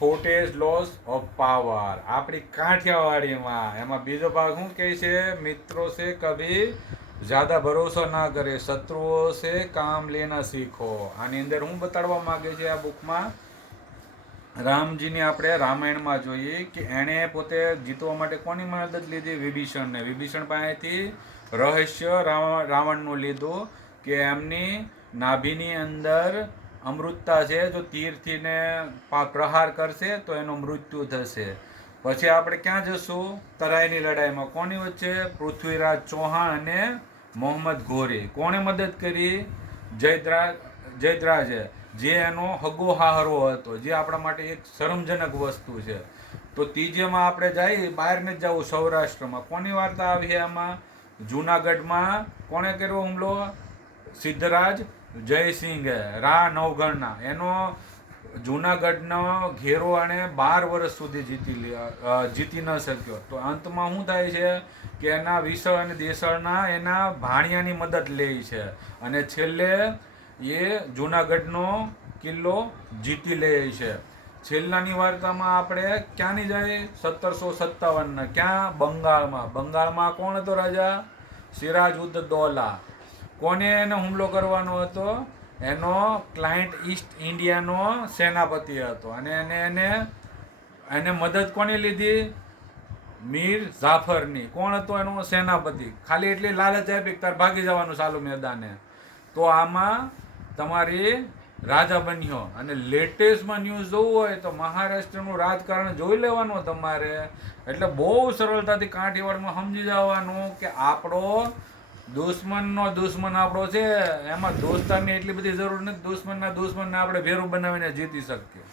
ફોર્ટેજ loss of power આપણી કાઠિયાવાડીમાં એમાં બીજો ભાગ શું કહે છે? મિત્રો से कभी ज्यादा ભરોસો ના કરે, શત્રુઓ से काम लेना सीखो। આની અંદર હું બતાડવા માંગે છે આ બુકમાં? રામજીની આપણે રામાયણમાં જોઈએ કે એણે પોતે જીતવા માટે કોની મદદ લીધી? વિભીષણને. વિભીષણ પાસેથી રહસ્ય રાવણનું લીધું કે એમની નાભીની અંદર અમૃતતા છે, જો તીરથી ને પ્રહાર કરશે તો એનું મૃત્યુ થશે. પછી આપણે ક્યાં જશું? તરાઈની લડાઈમાં. કોની વચ્ચે? પૃથ્વીરાજ ચૌહાણ અને મોહમ્મદ ઘોરી. કોણે મદદ કરી? જયદ્રાજે, જે એનો હગો હાહરો હતો, જે આપણા માટે એક શરમજનક વસ્તુ છે. તો ત્રીજેમાં આપણે જઈએ, બહાર નથી જવું, સૌરાષ્ટ્રમાં. કોની વાર્તા આવી છે આમાં? જુનાગઢમાં કોણે કર્યો હુમલો? સિદ્ધરાજ જયસિંહે, રા નવગણના. એનો જુનાગઢનો ઘેરો અને 12 વર્ષ સુધી જીતી ન શક્યો. તો અંતમાં શું થાય છે કે એના વિસળ અને દેસળના એના ભાણિયાની મદદ લે છે અને છેલ્લે એ જુનાગઢનો કિલ્લો જીતી લે છે. છેલ્લાની વાર્તામાં આપણે ક્યાંની જાય? 1757 ક્યાં? બંગાળમાં. બંગાળમાં કોણ હતો રાજા? સિરાજ ઉદ દૌલા. કોને એનો હુમલો કરવાનો હતો? એનો ક્લાયન્ટ ઈસ્ટ ઇન્ડિયાનો સેનાપતિ હતો અને એને મદદ કોની લીધી? મીર જાફરની. કોણ હતો એનો સેનાપતિ? ખાલી એટલી લાલચ આપી તાર ભાગી જવાનું ચાલુ મેદાને. તો આમાં તમારી રાજા બન્યો. અને લેટેસ્ટમાં ન્યૂઝ જોવું હોય તો મહારાષ્ટ્રનું રાજકારણ જોઈ લેવાનું તમારે. એટલે બહુ સરળતાથી કાઠિયાવાડમાં સમજી જવાનું કે આપણો દુશ્મનનો દુશ્મન આપણો છે. એમાં દોસ્તારની એટલી બધી જરૂર નથી. દુશ્મનના દુશ્મનને આપણે ભેરું બનાવીને જીતી શકીએ.